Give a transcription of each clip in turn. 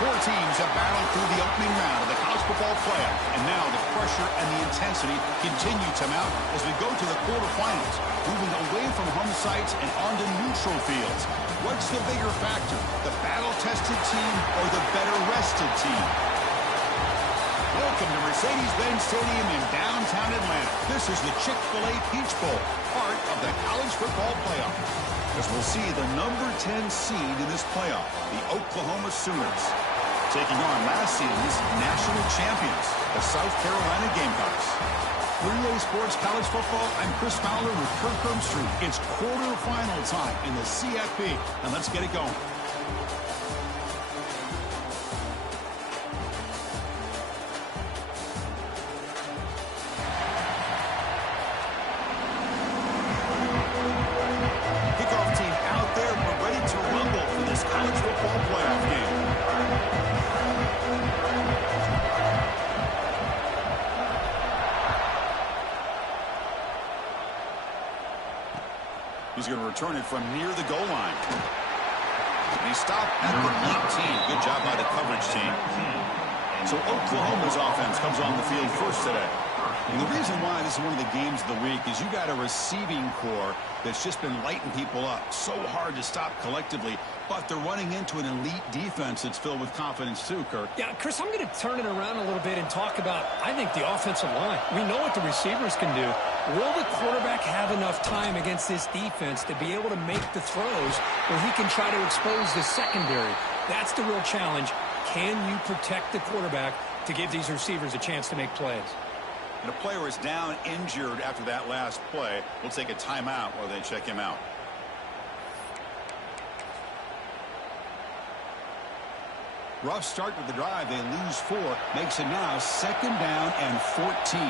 Four teams have battled through the opening round of the college football playoff, and now the pressure and the intensity continue to mount as we go to the quarterfinals, moving away from home sites and onto neutral fields. What's the bigger factor, the battle-tested team or the better-rested team? Welcome to Mercedes-Benz Stadium in downtown Atlanta. This is the Chick-fil-A Peach Bowl, part of the college football playoff. As we'll see the number 10 seed in this playoff, the Oklahoma Sooners, taking on last season's national champions, the South Carolina Gamecocks. 3A Sports College Football, I'm Chris Fowler with Kirk Herbstreit. It's quarterfinal time in the CFP, and let's get it going. Kickoff team out there, we're ready to rumble for this college football playoff game. He's going to return it from near the goal line. And he stopped at the 19. Good job by the coverage team. So Oklahoma's offense comes on the field first today. And the reason why this is one of the games of the week is you got a receiving core that's just been lighting people up. So hard to stop collectively, but they're running into an elite defense that's filled with confidence too, Kirk. Yeah, Chris, I'm going to turn it around a little bit and talk about, I think, the offensive line. We know what the receivers can do. Will the quarterback have enough time against this defense to be able to make the throws where he can try to expose the secondary? That's the real challenge. Can you protect the quarterback to give these receivers a chance to make plays? And a player is down injured after that last play. We'll take a timeout while they check him out. Rough start with the drive. They lose 4. Makes it now 2nd down and 14.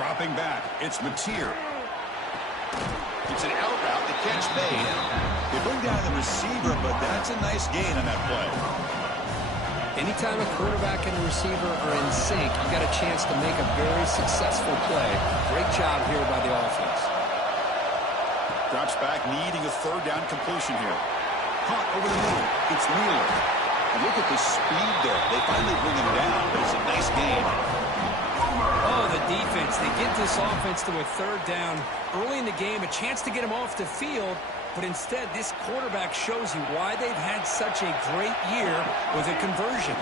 Dropping back. It's Mateer. It's an out route. The catch made. They bring down the receiver, but that's a nice gain on that play. Anytime a quarterback and a receiver are in sync, you've got a chance to make a very successful play. Great job here by the offense. Drops back, needing a 3rd down completion here. Caught over the middle. It's Wheeler. And look at the speed there. They finally bring him down, but it's a nice gain. Oh, the defense. They get this offense to a 3rd down early in the game, a chance to get him off the field. But instead, this quarterback shows you why they've had such a great year with a conversion.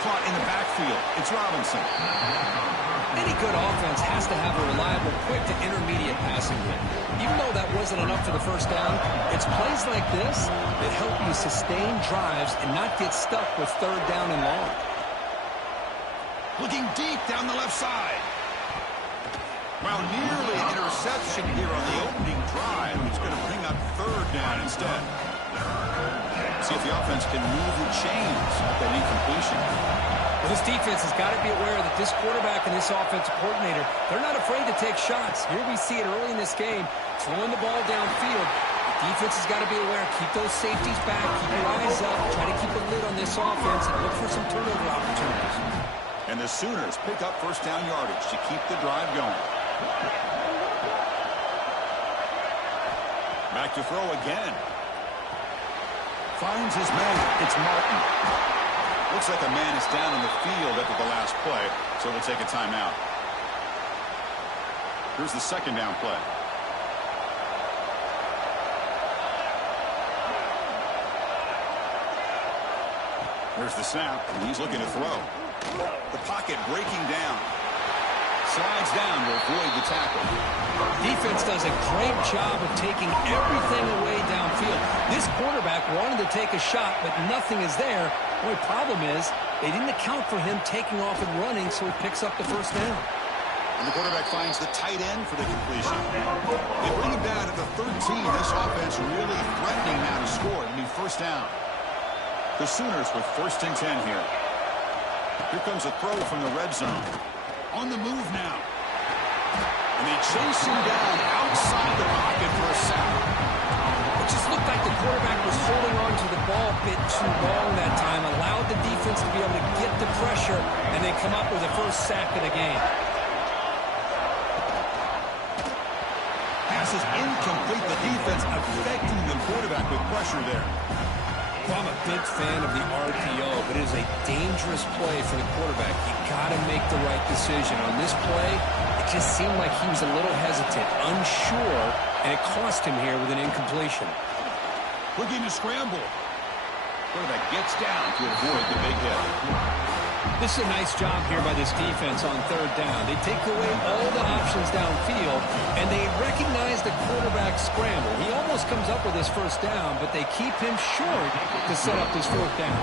Caught in the backfield. It's Robinson. Any good offense has to have a reliable, quick to intermediate passing game. Even though that wasn't enough for the 1st down, it's plays like this that help you sustain drives and not get stuck with 3rd down and long. Looking deep down the left side. Well, nearly an interception here on the opening drive. It's going to bring up 3rd down instead. See if the offense can move the chains at that incompletion. Well, this defense has got to be aware that this quarterback and this offensive coordinator, they're not afraid to take shots. Here we see it early in this game, throwing the ball downfield. The defense has got to be aware. Keep those safeties back. Keep your eyes up. Try to keep a lid on this offense and look for some turnover opportunities. And the Sooners pick up 1st down yardage to keep the drive going. Back to throw again. Finds his man. It's Martin. Looks like a man is down in the field after the last play, so we'll take a timeout. Here's the 2nd down play. There's the snap, and he's looking to throw. The pocket breaking down. Slides down to avoid the tackle. Defense does a great job of taking everything away downfield. This quarterback wanted to take a shot, but nothing is there. The only problem is they didn't account for him taking off and running, so he picks up the 1st down. And the quarterback finds the tight end for the completion. They bring him down at the 13. This offense really threatening now to score. It'll be 1st down. The Sooners with 1st and 10 here. Here comes a throw from the red zone. On the move now. And they chase him down outside the pocket for a sack. It just looked like the quarterback was holding on to the ball a bit too long that time, allowed the defense to be able to get the pressure, and they come up with the 1st sack of the game. pass is incomplete. The defense affecting the quarterback with pressure there. Well, I'm a big fan of the RPO, but it is a dangerous play for the quarterback. You got to make the right decision. On this play, it just seemed like he was a little hesitant, unsure, and it cost him here with an incompletion. Looking to scramble. Quarterback gets down to avoid the big hit. This is a nice job here by this defense on third down. They take away all the options downfield, and they recognize the quarterback scramble. He almost comes up with his first down, but they keep him short to set up this fourth down.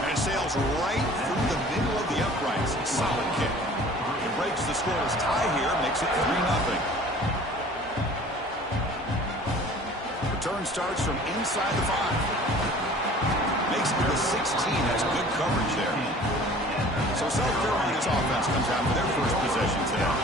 And it sails right through the middle of the uprights. Solid kick. It breaks the scoreless tie here, makes it 3-0. Return starts from inside the 5. Makes it to the 16. That's good coverage there. So South Carolina's offense comes out for their first possession today.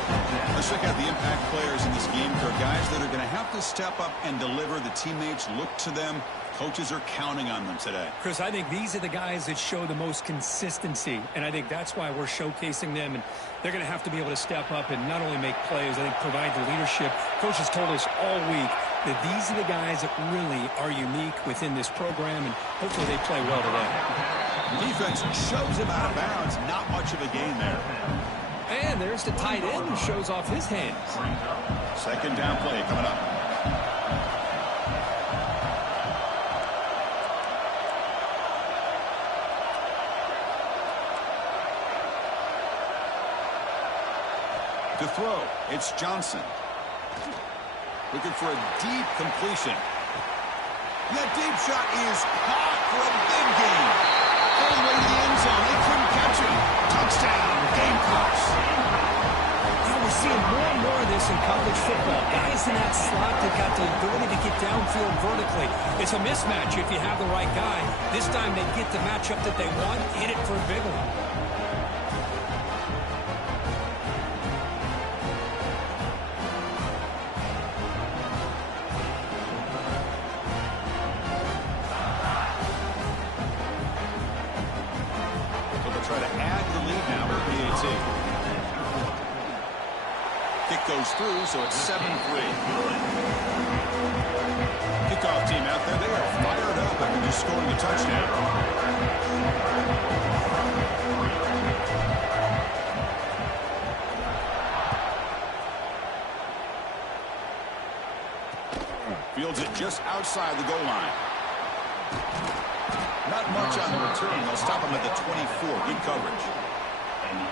Let's check out the impact players in this game. They're guys that are going to have to step up and deliver. The teammates look to them. Coaches are counting on them today. Chris, I think these are the guys that show the most consistency, and I think that's why we're showcasing them. And they're going to have to be able to step up and not only make plays, I think provide the leadership. Coaches told us all week that these are the guys that really are unique within this program, and hopefully they play well today. Defense shoves him out of bounds. Not much of a gain there. And there's the tight end who shows off his hands. Second down play coming up. To throw, it's Johnson. Looking for a deep completion. And that deep shot is caught for a big gain. All the way to the end zone. They couldn't catch him. Touchdown, Gamecocks. You know, we're seeing more and more of this in college football. Guys in that slot that got the ability to get downfield vertically. It's a mismatch if you have the right guy. This time they get the matchup that they want, hit it for a big one. Try to add the lead now for PAT. Kick goes through, so it's 7-3. Kickoff team out there, they are fired up after just scoring a touchdown. Fields it just outside the goal line. Not much on the return. They'll stop him at the 24. Good coverage.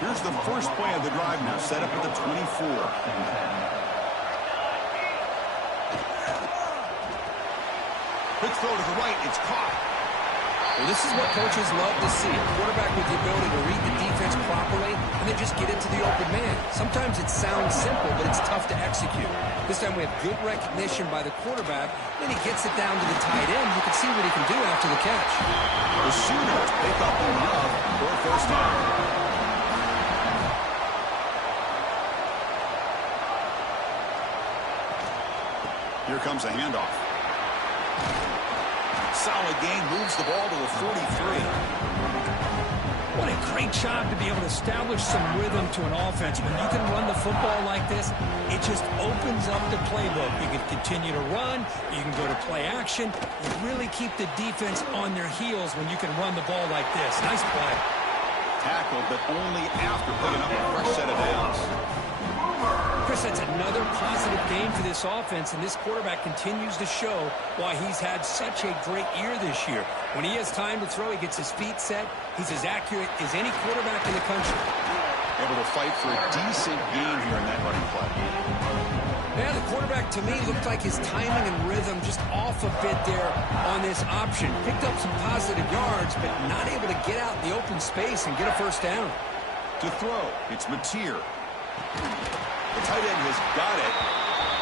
Here's the first play of the drive now. Set up at the 24. Quick throw to the right. It's caught. Well, this is what coaches love to see. A quarterback with the ability to read the defense properly and then just get into the open man. Sometimes it sounds simple, but it's tough to execute. This time we have good recognition by the quarterback. Then he gets it down to the tight end. You can see what he can do after the catch. The Sooners pick up enough for a first down. Here comes a handoff. Solid gain, moves the ball to the 43. What a great job to be able to establish some rhythm to an offense. When you can run the football like this, it just opens up the playbook. You can continue to run. You can go to play action. You really keep the defense on their heels when you can run the ball like this. Nice play. Tackled, but only after picking up a fresh set of downs. Chris, that's another positive game for this offense, and this quarterback continues to show why he's had such a great year this year. When he has time to throw, he gets his feet set. He's as accurate as any quarterback in the country. Able to fight for a decent gain here in that running play. Yeah, the quarterback, to me, looked like his timing and rhythm just off a bit there on this option. Picked up some positive yards, but not able to get out in the open space and get a first down. To throw, it's Mateer. The tight end has got it.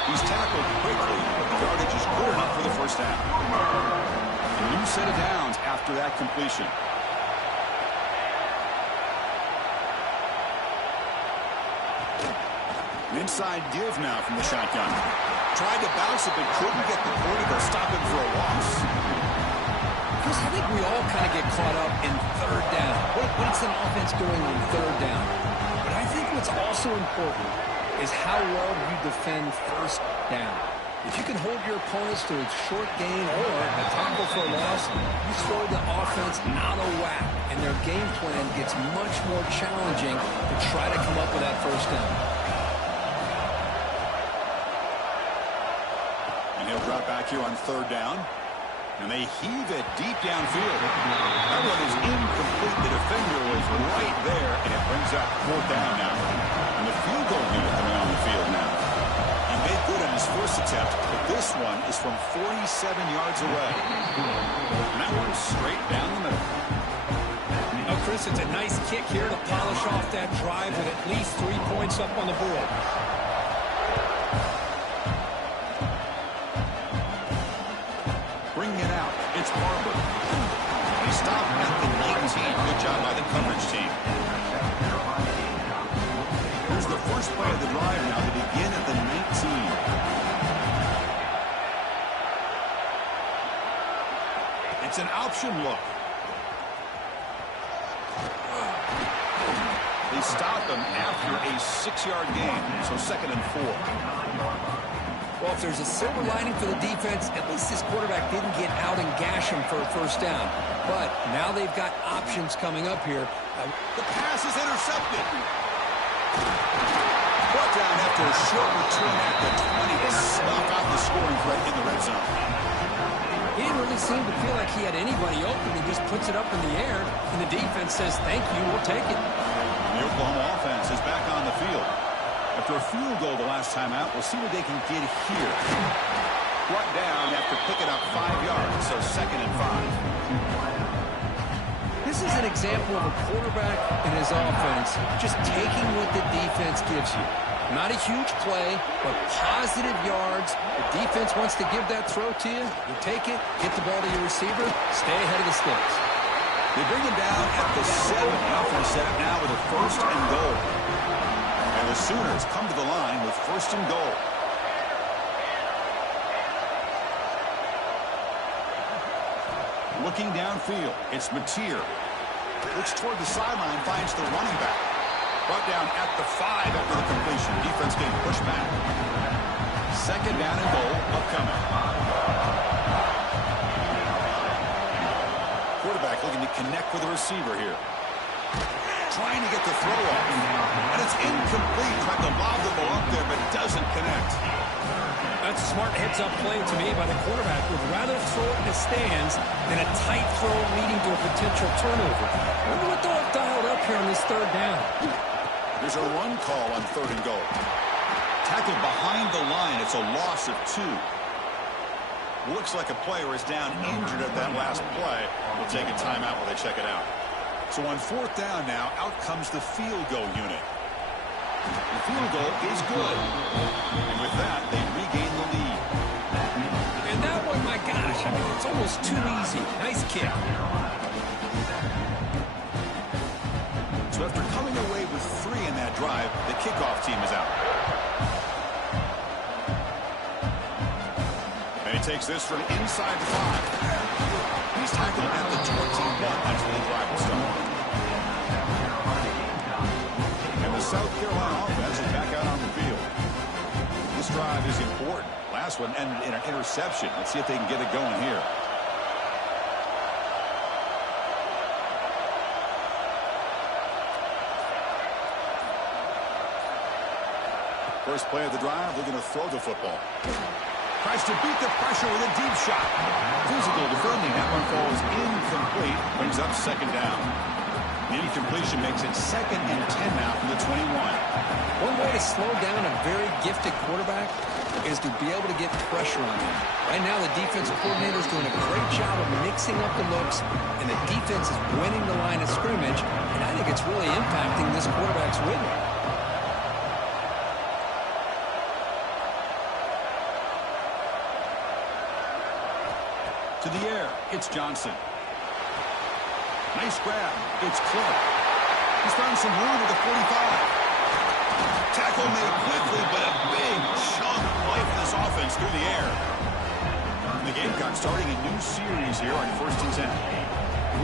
He's tackled quickly, but the yardage is good enough for the first down. A new set of downs after that completion. Inside give now from the shotgun. Tried to bounce it, but couldn't get the play to stop him for a loss. Chris, I think we all kind of get caught up in third down. What's an offense doing on third down? But I think what's also important is how well you defend first down. If you can hold your opponents to a short gain or a tackle for a loss, you throw the offense out of whack, and their game plan gets much more challenging to try to come up with that first down. And he'll drop back here on third down. And they heave it deep downfield. That one is incomplete. The defender was right there, and it brings up fourth down now. And the field goal unit coming on the field now. He made good on his first attempt, but this one is from 47 yards away. And that one's straight down the middle. Now, Chris, it's a nice kick here to polish off that drive with at least 3 points up on the board. Bringing it out, it's Barber. He stopped at the 19. Good job by the coverage team. Here's the first play of the drive now to begin at the 19. It's an option look. They stop him after a 6-yard gain, so 2nd and 4. Well, if there's a silver lining for the defense, at least this quarterback didn't get out and gash him for a first down. But now they've got options coming up here. The pass is intercepted. Brought down after a short return at the 20 to snuff out the scoring threat in the red zone. He didn't really seem to feel like he had anybody open. He just puts it up in the air, and the defense says, thank you, we'll take it. The Oklahoma offense is back on the field. After a field goal the last time out, we'll see what they can get here. Brought down after picking up 5 yards, so 2nd and 5. This is an example of a quarterback and his offense just taking what the defense gives you. Not a huge play, but positive yards. The defense wants to give that throw to you. You take it, get the ball to your receiver, stay ahead of the sticks. They bring him down at the 7. Offense set up now with a 1st and goal. And the Sooners come to the line with 1st and goal. Looking downfield, it's Mateer. Looks toward the sideline, finds the running back. Brought down at the 5 after the completion. Defense getting pushed back. 2nd down and goal upcoming. Quarterback looking to connect with the receiver here. Trying to get the throw off. And it's incomplete. Trying to lob the ball up there, but doesn't connect. That's a smart heads-up play to me by the quarterback. Would rather throw it in the stands than a tight throw leading to a potential turnover. I wonder what they'll have dialed up here on this 3rd down. There's a run call on 3rd and goal. Tackled behind the line. It's a loss of 2. Looks like a player is down injured at that last play. We'll take a timeout while they check it out. So on 4th down now, out comes the field goal unit. The field goal is good. And with that, they regain the lead. And that one, my gosh, I mean, it's almost too easy. Nice kick. So after coming away with 3 in that drive, the kickoff team is out. And he takes this from inside the 5. He's tackled at the 21 until the drive will start. And the South Carolina offense is back out on the field. This drive is important. Last one ended in an interception. Let's see if they can get it going here. First play of the drive, looking to throw the football. Tries to beat the pressure with a deep shot. Physical defending. That one falls incomplete. Brings up 2nd down. The incompletion makes it 2nd and 10 now from the 21. One way to slow down a very gifted quarterback is to be able to get pressure on him. Right now, the defensive coordinator is doing a great job of mixing up the looks, and the defense is winning the line of scrimmage, and I think it's really impacting this quarterback's rhythm. To the air, it's Johnson. Nice grab. It's Clark. He's found some room at the 45. Tackle made quickly, but a big chunk of play for this offense through the air. The Gamecocks starting a new series here on 1st and 10.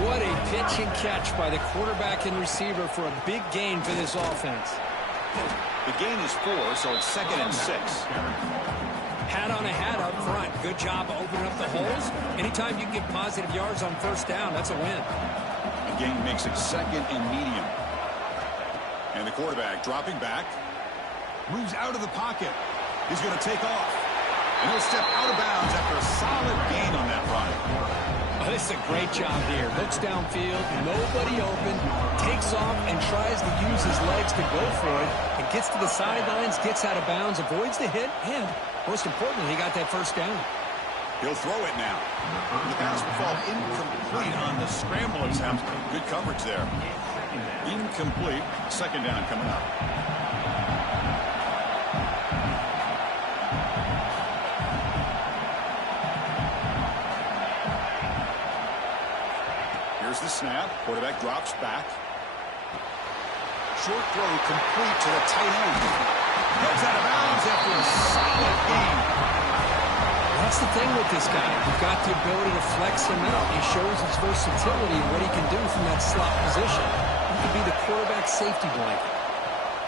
What a pitch and catch by the quarterback and receiver for a big gain for this offense. The gain is 4, so it's 2nd and 6. Hat on a hat up front. Good job opening up the holes. Anytime you can get positive yards on first down, that's a win. The gain makes it 2nd and medium. And the quarterback dropping back. Moves out of the pocket. He's going to take off. And he'll step out of bounds after a solid gain on that run. Oh, this is a great job here. Looks downfield, nobody open, takes off and tries to use his legs to go for it, and gets to the sidelines, gets out of bounds, avoids the hit, and most importantly, he got that first down. He'll throw it now. The pass will fall incomplete on the scramble attempt. Good coverage there. Incomplete. 2nd down coming up. Here's the snap. Quarterback drops back. Short throw complete to the tight end. Goes out of bounds after a solid gain. That's the thing with this guy. You've got the ability to flex him out. He shows his versatility and what he can do from that slot position. He could be the quarterback safety blanket.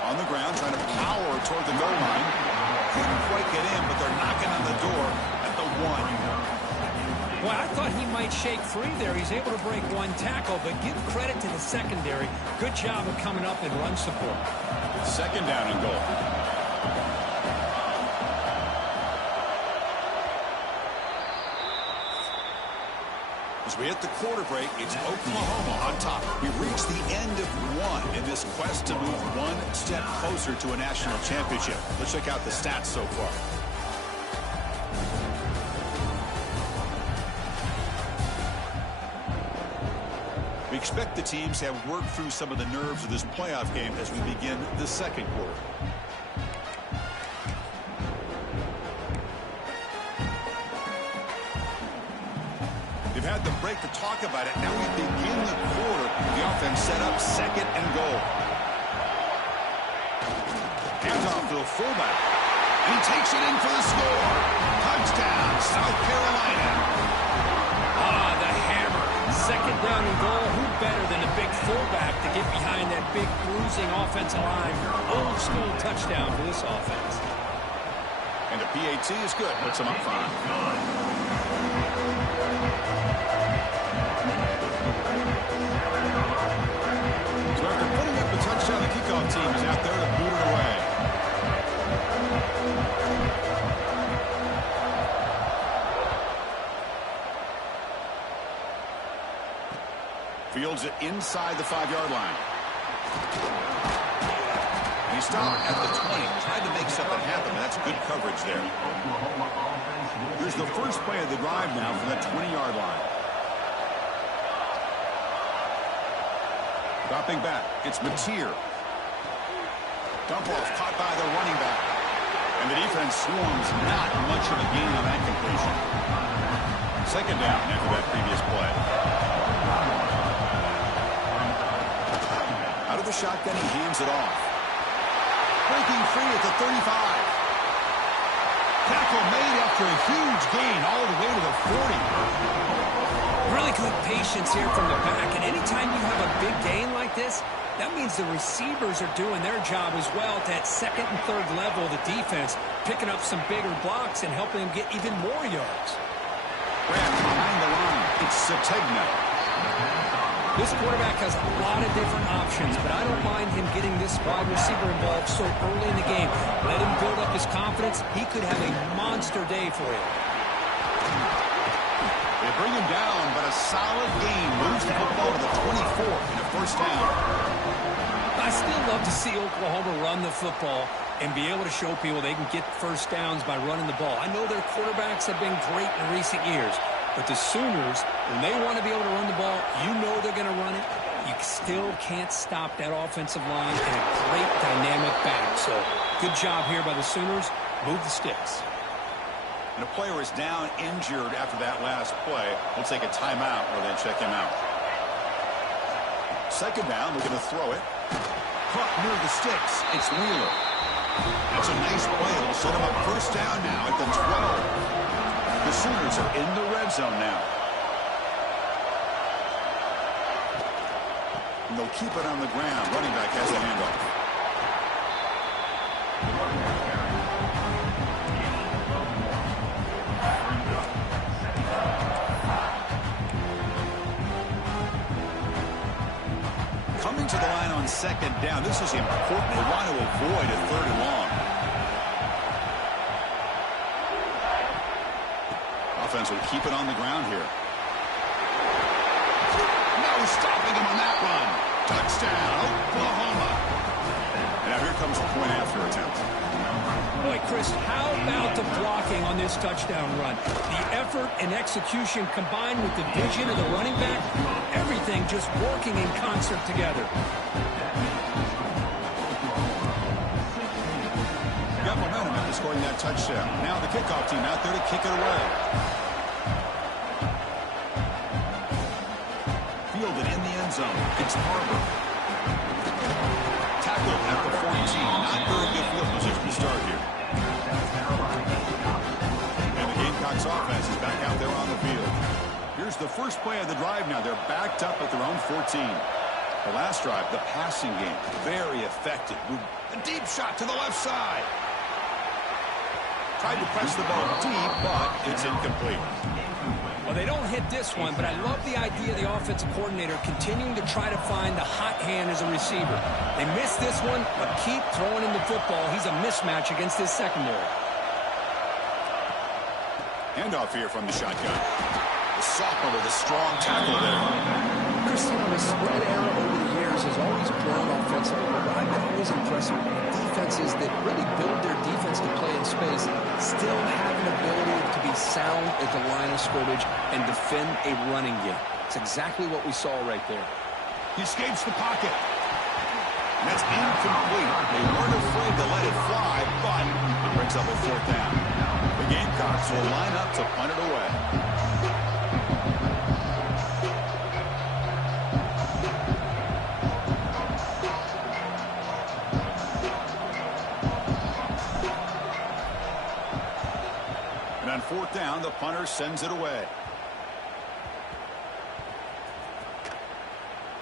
On the ground, trying to power toward the goal line. Couldn't quite get in, but they're knocking on the door at the 1. Well, I thought he might shake free there. He's able to break one tackle, but give credit to the secondary. Good job of coming up and run support. 2nd down and goal. As we hit the quarter break, it's Oklahoma on top. We've reached the end of 1 in this quest to move 1 step closer to a national championship. Let's check out the stats so far. We expect the teams to have worked through some of the nerves of this playoff game as we begin the 2nd quarter. They've had the break to talk about it. Now we begin the quarter. The offense set up 2nd and goal. Hands off to the fullback. And he takes it in for the score. Touchdown, South Carolina. Ah, the hammer. 2nd down and goal. Who better than a big fullback to get behind that big bruising offensive line? Old school touchdown for this offense. And the PAT is good. Puts him up front. So after putting up a touchdown, the kickoff team is out there to boot it away. Fields it inside the 5-yard line. He stopped at the 20. Tried to make something happen, but that's good coverage there. Here's the first play of the drive now from that 20-yard line. Dropping back. It's Mateer. Dump off caught by the running back. And the defense swarms. Not much of a gain on that completion. 2nd down after that previous play. Out of the shotgun, he hands it off. Breaking free at the 35. Tackle made after a huge gain all the way to the 40. Really good patience here from the back. And anytime you have a big gain like this, that means the receivers are doing their job as well at that 2nd and 3rd level of the defense, picking up some bigger blocks and helping them get even more yards. Grant behind the line. It's Sategna. This quarterback has a lot of different options, but I don't mind him getting this wide receiver involved so early in the game. Let him build up his confidence. He could have a monster day for him. They bring him down, but a solid gain moves the football to the 24 and a 1st down. I still love to see Oklahoma run the football and be able to show people they can get 1st downs by running the ball. I know their quarterbacks have been great in recent years. But the Sooners, when they want to be able to run the ball, you know they're going to run it. You still can't stop that offensive line and a great dynamic back. So good job here by the Sooners. Move the sticks. And a player is down injured after that last play. We'll take a timeout or then check him out. 2nd down, we're going to throw it. Caught near the sticks. It's Wheeler. That's a nice play. It'll set him up 1st down now at the 12. The Sooners are in the red zone now. And they'll keep it on the ground. Running back has a handoff. Coming to the line on second down. This is important. They want to avoid a 3rd and long. Offense will keep it on the ground here. No stopping him on that run. Touchdown, Oklahoma. And now here comes the point after attempt. Boy, Chris, how about the blocking on this touchdown run? The effort and execution combined with the vision of the running back, everything just working in concert together. Got momentum after scoring that touchdown. Now the kickoff team out there to kick it away. Fielded in the end zone. It's Harbor. Tackled at the 14. Not very good field position to start here. And the Gamecocks offense is back out there on the field. Here's the first play of the drive now. They're backed up at their own 14. The last drive, the passing game, very effective. A deep shot to the left side. Tried to press the ball deep, but it's incomplete. Well, they don't hit this one, but I love the idea of the offensive coordinator continuing to try to find the hot hand as a receiver. They missed this one, but keep throwing him the football. He's a mismatch against his secondary. Handoff here from the shotgun. The sophomore with a strong tackle there. Christian, the spread era over the years has always grown offensively, but I've been always impressed with defenses that really build their defense to play in space, still have an ability to be sound at the line of scrimmage and defend a running game. It's exactly what we saw right there. He escapes the pocket. And that's incomplete. They weren't afraid to let it fly, but it brings up a 4th down. The Gamecocks will line up to punt it away. And on 4th down, the punter sends it away.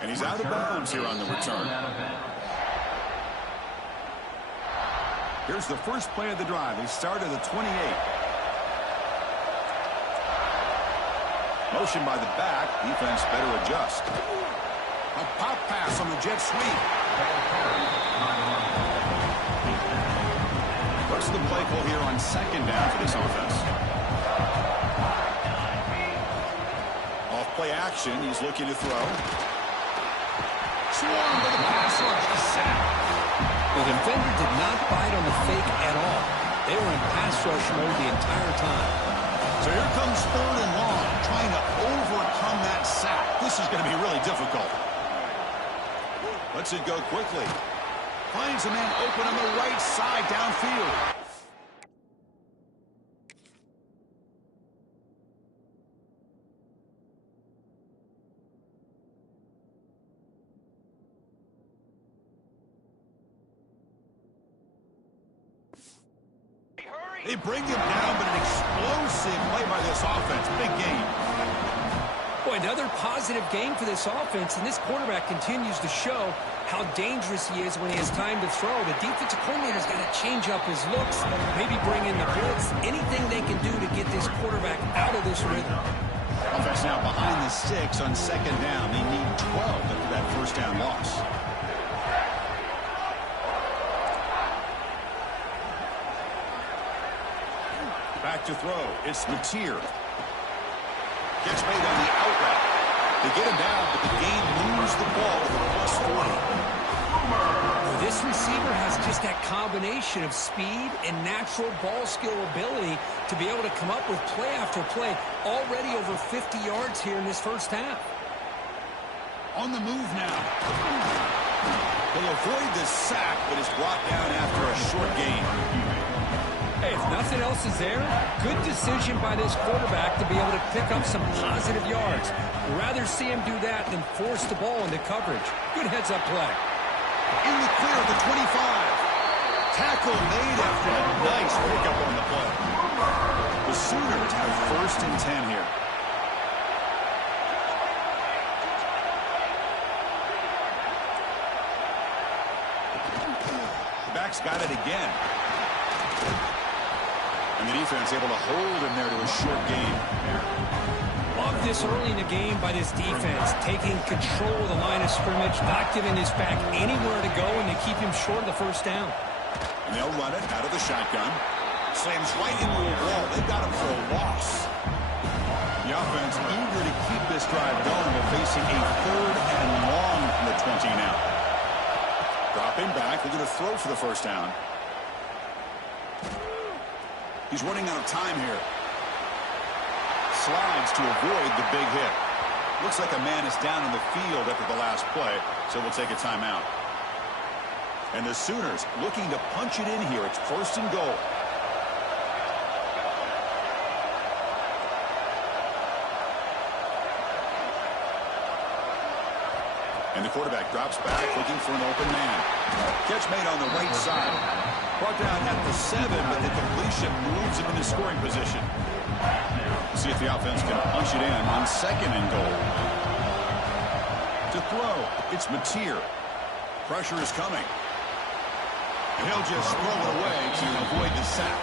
And he's out of bounds here on the return. Here's the first play of the drive. They start at the 28. Motion by the back. Defense better adjust. A pop pass on the jet sweep. What's the play call here on second down for this offense? Off play action. He's looking to throw. Swarm to the pass rush. A sack. The defender did not bite on the fake at all. They were in pass rush mode the entire time. So here comes 3rd and long, trying to overcome that sack. This is going to be really difficult. Lets it go quickly. Finds a man open on the right side downfield. They bring him down, but an explosive play by this offense. Big game. Boy, another positive game for this offense, and this quarterback continues to show how dangerous he is when he has time to throw. The defensive coordinator's got to change up his looks, maybe bring in the blitz, anything they can do to get this quarterback out of this rhythm. Offense now behind the 6 on second down. They need 12 after that first down loss. Back to throw. It's Mateer. Gets made on the out route. They get him down, but the game moves the ball to the +40. Well, this receiver has just that combination of speed and natural ball skill ability to be able to come up with play after play, already over 50 yards here in this first half. On the move now. He'll avoid the sack, but is brought down after a short gain. Hey, if nothing else is there, good decision by this quarterback to be able to pick up some positive yards. We'd rather see him do that than force the ball into coverage. Good heads-up play. In the clear at the 25. Tackle made after a nice pickup on the play. The Sooners have 1st and 10 here. quarterback's got it again. And the defense able to hold him there to a short gain. Love this early in the game by this defense, taking control of the line of scrimmage, not giving his back anywhere to go, and they keep him short of the first down. And they'll run it out of the shotgun. Slams right into a wall. They've got him for a loss. The offense eager to keep this drive going, but facing a 3rd and long from the 20 now. Dropping back. They're going to throw for the first down. He's running out of time here. Slides to avoid the big hit. Looks like a man is down on the field after the last play, so we'll take a timeout. And the Sooners looking to punch it in here. It's 1st and goal. And the quarterback drops back, looking for an open man. Catch made on the right side. Brought down at the 7, but the completion moves him into scoring position. See if the offense can punch it in on 2nd and goal. To throw, it's Mateer. Pressure is coming. He'll just throw it away to avoid the sack.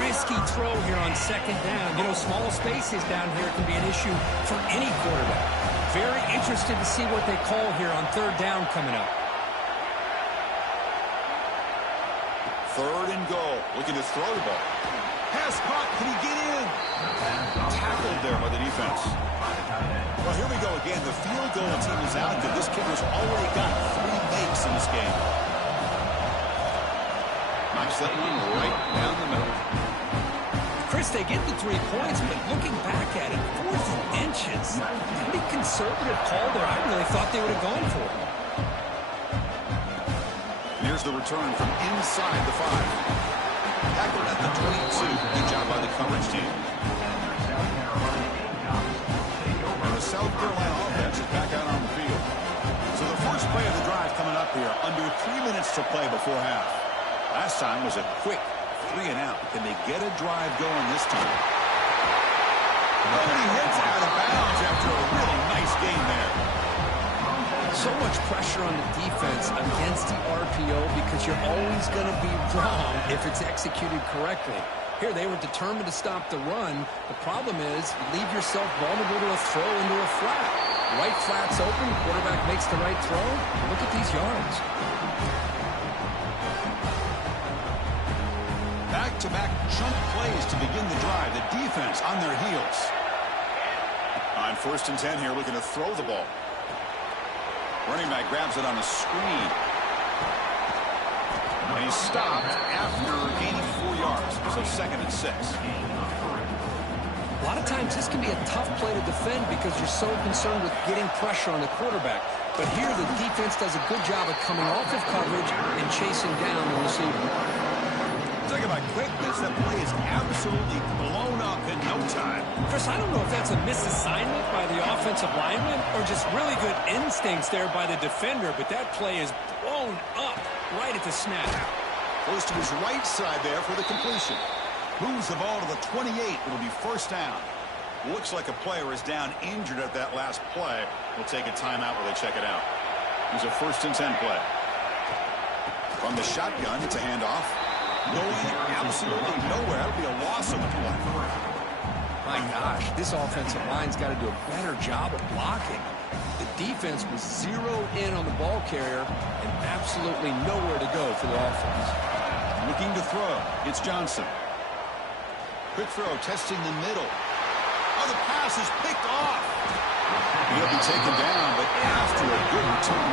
Risky throw here on 2nd down. You know, small spaces down here can be an issue for any quarterback. Very interested to see what they call here on 3rd down coming up. 3rd and goal. Looking to throw the ball. Pass caught. Can he get in? Tackled there by the defense. Well, here we go again. The field goal team is out there. This kicker's already got 3 makes in this game. Knocks that one right down the middle. Chris, they get the 3 points, but looking back at it, 4th and inches. Pretty conservative call there. I really thought they would have gone for it. Here's the return from inside the 5. Tackled at the 22. Good job by the coverage team. And the South Carolina offense is back out on the field. So the first play of the drive coming up here. Under 3 minutes to play before half. Last time was a quick 3 and out. Can they get a drive going this time? Oh, he hits out of bounds after a really nice game there. So much pressure on the defense against the RPO because you're always going to be wrong if it's executed correctly. Here, they were determined to stop the run. The problem is you leave yourself vulnerable to a throw into a flat. Right flat's open, quarterback makes the right throw. Look at these yards. Back-to-back chunk plays to begin the drive. The defense on their heels. On 1st and 10 here, looking to throw the ball. Running back grabs it on the screen. And he's stopped after gaining 4 yards. So 2nd and 6. A lot of times this can be a tough play to defend because you're so concerned with getting pressure on the quarterback. But here the defense does a good job of coming off of coverage and chasing down the receiver. Talk about quickness. That play is absolutely blown up in no time. Chris, I don't know if that's a misassignment by the offensive lineman or just really good instincts there by the defender, but that play is blown up right at the snap. Goes to his right side there for the completion. Moves the ball to the 28. It'll be 1st down. Looks like a player is down injured at that last play. We'll take a timeout while they check it out. Here's a 1st and 10 play. From the shotgun, it's a handoff. Going absolutely nowhere. That'll be a loss of the play. My gosh, this offensive line's got to do a better job of blocking. The defense was zeroed in on the ball carrier and absolutely nowhere to go for the offense. Looking to throw. It's Johnson. Quick throw, testing the middle. Oh, the pass is picked off. He'll be taken down, but after a good return.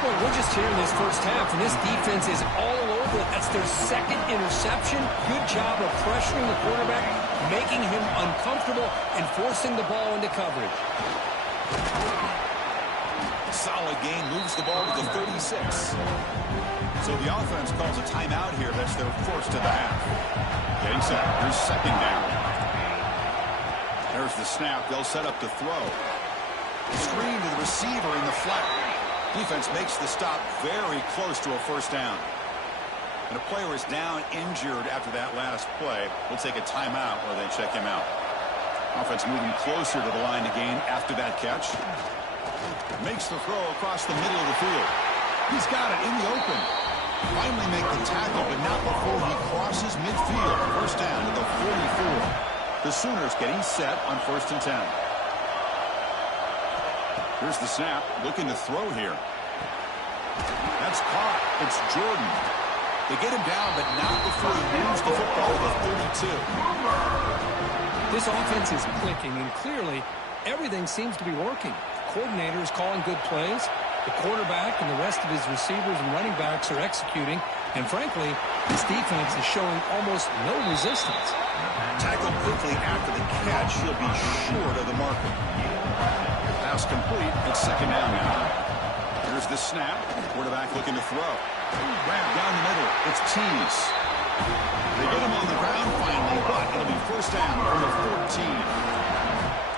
Well, we're just here in this first half, and this defense is all over it. That's their 2nd interception. Good job of pressuring the quarterback, making him uncomfortable, and forcing the ball into coverage. Solid game, moves the ball to the 36. So the offense calls a timeout here. That's their 1st of the half. Getting set. Here's 2nd down. There's the snap. They'll set up to throw. Screen to the receiver in the flat. Defense makes the stop very close to a 1st down. And a player is down injured after that last play. We'll take a timeout while they check him out. Offense moving closer to the line to gain after that catch. Makes the throw across the middle of the field. He's got it in the open. Finally make the tackle, but not before he crosses midfield. First down to the 44. The Sooners getting set on 1st and 10. Here's the snap, looking to throw here. That's caught. It's Jordan. They get him down, but not before he moves the football to the 32. This offense is clicking, and clearly everything seems to be working. The coordinator is calling good plays. The quarterback and the rest of his receivers and running backs are executing. And frankly, this defense is showing almost no resistance. Tackled quickly after the catch. He'll be short of the marker. Pass complete. It's 2nd down now. Here's the snap. Quarterback looking to throw. Grab down the middle. It's Tease. They get him on the ground finally, but it'll be 1st down from the 14.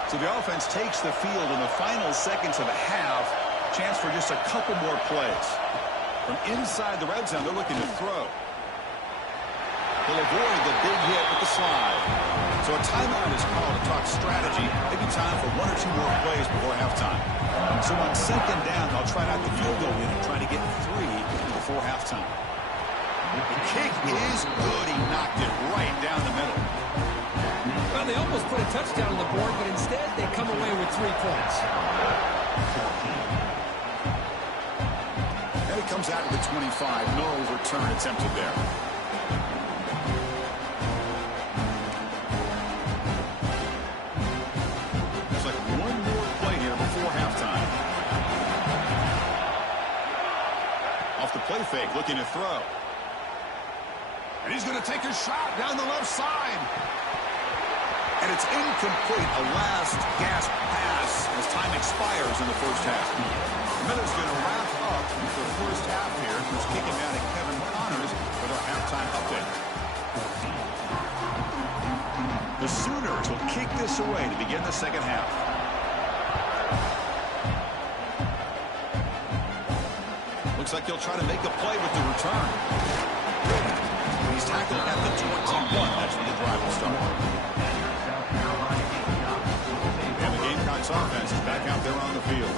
So the offense takes the field in the final seconds of the half. Chance for just a couple more plays. From inside the red zone, they're looking to throw. He'll avoid the big hit with the slide. So a timeout is called to talk strategy. Maybe time for 1 or 2 more plays before halftime. So on 2nd down, they'll try out the field goal unit, trying to get 3 before halftime. The kick is good. He knocked it right down the middle. Well, they almost put a touchdown on the board, but instead they come away with 3 points. And it comes out to the 25. No return attempted there. There's like 1 more play here before halftime. Off the play fake, looking to throw. And he's going to take a shot down the left side. And it's incomplete. A last gasp pass as time expires in the first half. Miller's going to wrap up the first half here. He's kicking down at Kevin Connors with our halftime update. The Sooners will kick this away to begin the second half. Looks like he'll try to make a play with the return. He's tackled at the 21. That's where the drive will start. And the Gamecocks offense is back out there on the field.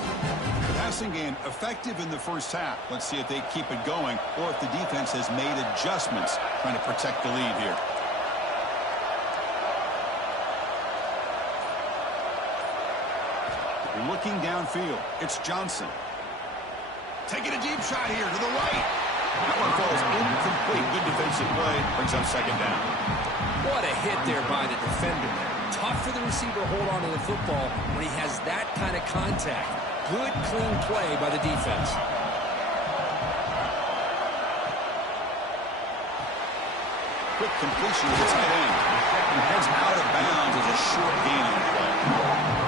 The passing game effective in the first half. Let's see if they keep it going or if the defense has made adjustments trying to protect the lead here. Looking downfield, it's Johnson. Taking a deep shot here to the right. That one falls incomplete. Good defensive play. Brings up 2nd down. What a hit there by the defender. Tough for the receiver to hold on to the football when he has that kind of contact. Good, clean play by the defense. Quick completion to the tight end. He heads out of bounds as a short gain on the play.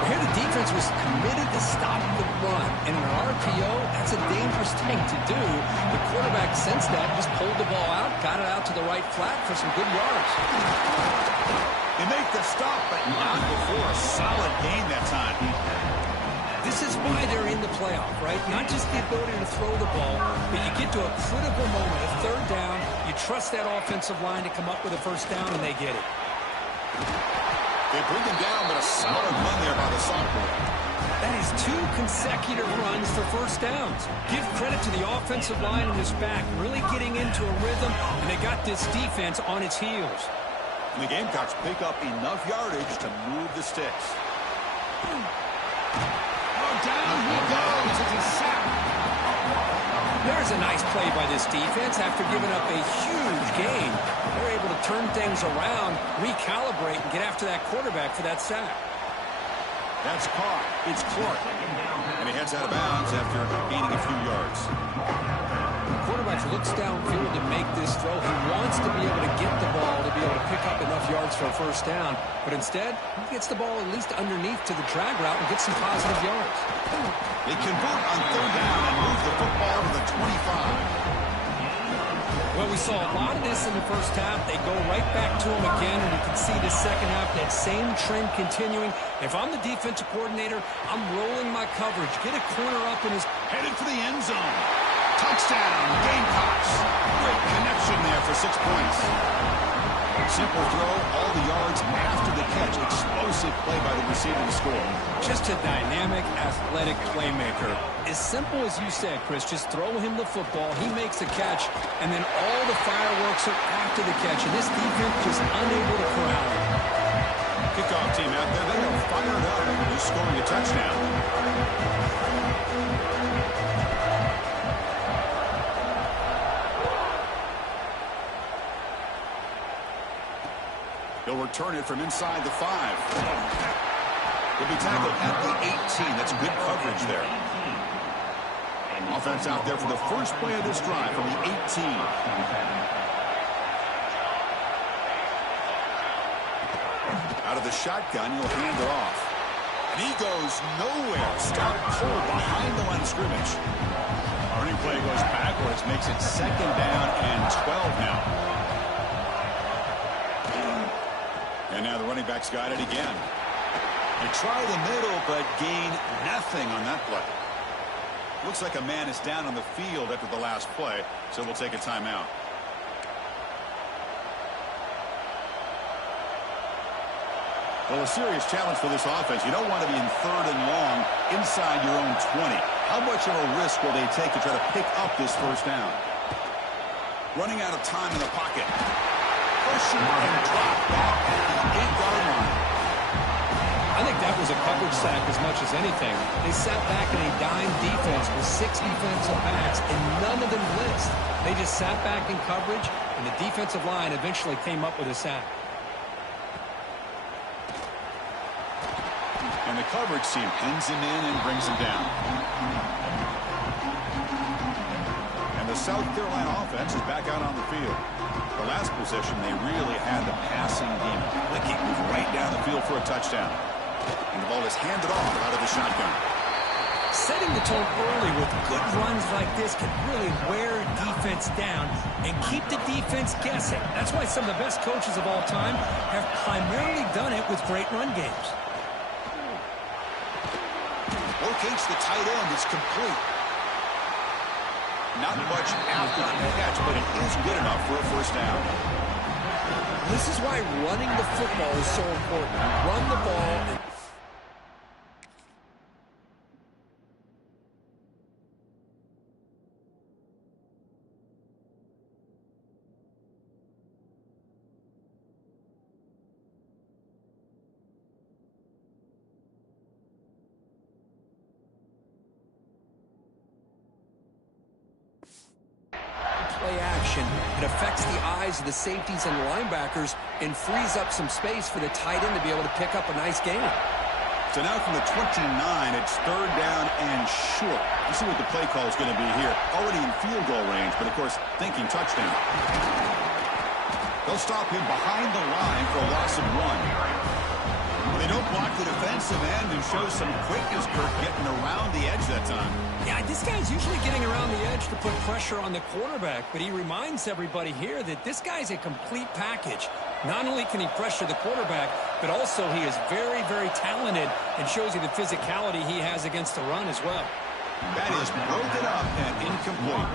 Here the defense was committed to stop the run. And in an RPO, that's a dangerous thing to do. The quarterback sensed that, just pulled the ball out, got it out to the right flat for some good yards. They make the stop, but not before a solid gain that time. This is why they're in the playoff, right? Not just the ability to throw the ball, but you get to a critical moment, a 3rd down, you trust that offensive line to come up with a 1st down, and they get it. They bring him down, but a solid run there by the sophomore. That is 2 consecutive runs for 1st downs. Give credit to the offensive line and his back, really getting into a rhythm, and they got this defense on its heels. And the Gamecocks pick up enough yardage to move the sticks. Down he goes. It's a sack. There's a nice play by this defense after giving up a huge gain. They're able to turn things around, recalibrate, and get after that quarterback for that sack. That's caught. It's Clark. And he heads out of bounds after gaining a few yards. The quarterback looks downfield to make this throw. He wants to be able to get the ball to be able to pick up enough yards for a 1st down. But instead, he gets the ball at least underneath to the drag route and gets some positive yards. They convert on 3rd down and move the football to the 25. Well, we saw a lot of this in the first half. They go right back to him again, and you can see the second half, that same trend continuing. If I'm the defensive coordinator, I'm rolling my coverage. Get a corner up in his... Headed for the end zone. Touchdown, Gamecocks. Great connection there for 6 points. Simple throw, all the yards after the catch. Explosive play by the receiver to score. Just a dynamic, athletic playmaker. As simple as you said, Chris, just throw him the football, he makes the catch, and then all the fireworks are after the catch, and this defense just unable to corral him. Kickoff team out there, they are fired up. He's scoring a touchdown. He'll return it from inside the 5. He'll be tackled at the 18. That's good coverage there. Offense out there for the first play of this drive from the 18. Out of the shotgun, he'll hand it off. And he goes nowhere. Start pull behind the line of scrimmage. Running play goes backwards, makes it 2nd down and 12 now. And now the running back's got it again. They try the middle, but gain nothing on that play. Looks like a man is down on the field after the last play, so we'll take a timeout. Well, a serious challenge for this offense. You don't want to be in 3rd and long inside your own 20. How much of a risk will they take to try to pick up this first down? Running out of time in the pocket. Pushing and drop back at the 8-yard line. I think that was a coverage sack as much as anything. They sat back in a dime defense with 6 defensive backs, and none of them blitzed. They just sat back in coverage, and the defensive line eventually came up with a sack. And the coverage team pins him in and brings him down. And the South Carolina offense is back out on the field. The last possession, they really had the passing game clicking, moved right down the field for a touchdown. And the ball is handed off out of the shotgun. Setting the tone early with good runs like this can really wear defense down and keep the defense guessing. That's why some of the best coaches of all time have primarily done it with great run games. Locates the tight end. It's complete. Not much after the catch, but it is good enough for a first down. This is why running the football is so important. Run the ball. Play action. It affects the eyes of the safeties and linebackers and frees up some space for the tight end to be able to pick up a nice gain. So now from the 29, it's 3rd down and short. You see what the play call is going to be here. Already in field goal range, but of course thinking touchdown. They'll stop him behind the line for a loss of 1. They don't block the defensive end and show some quickness, Kirk, getting around the edge that time. Yeah, this guy's usually getting around the edge to put pressure on the quarterback, but he reminds everybody here that this guy's a complete package. Not only can he pressure the quarterback, but also he is very, very talented and shows you the physicality he has against the run as well. That is broken up and incomplete.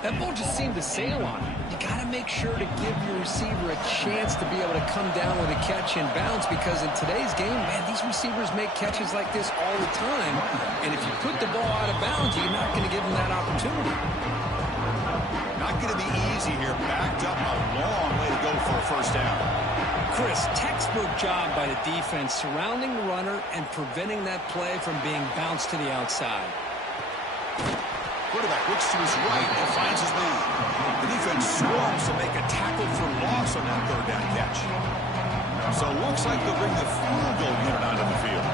That ball just seemed to sail on him. You got to make sure to give your receiver a chance to be able to come down with a catch and bounce, because in today's game, man, these receivers make catches like this all the time. And if you put the ball out of bounds, you're not going to give them that opportunity. Not going to be easy here. Backed up a long way to go for a first down. Chris, textbook job by the defense surrounding the runner and preventing that play from being bounced to the outside. Quarterback looks to his right and finds his man. The defense swarms to make a tackle for loss on that 3rd down catch. So it looks like they'll bring the field goal unit onto the field.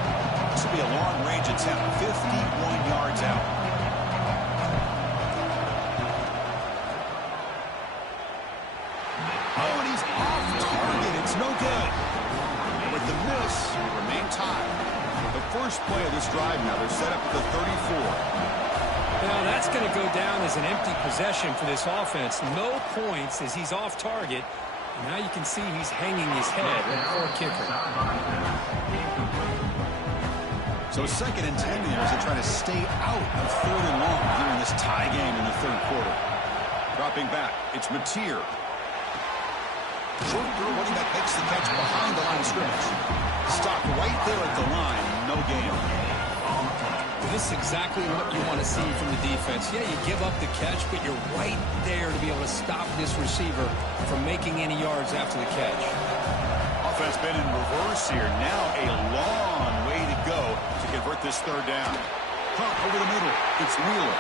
This will be a long-range attempt, 51 yards out. Oh, and he's off target. It's no good. With the miss, remain tied. The first play of this drive now, they're set up at the 34. Now that's going to go down as an empty possession for this offense. No points as he's off target. And now you can see he's hanging his head for a kicker. So 2nd and 10 here as they try to stay out of 3rd and long here in this tie game in the 3rd quarter. Dropping back, it's Mateer. Short running back makes the catch behind the line of scrimmage. Stopped right there at the line. No gain. This is exactly what you want to see from the defense. Yeah, you give up the catch, but you're right there to be able to stop this receiver from making any yards after the catch. Offense been in reverse here. Now a long way to go to convert this third down. Pump over the middle. It's Wheeler.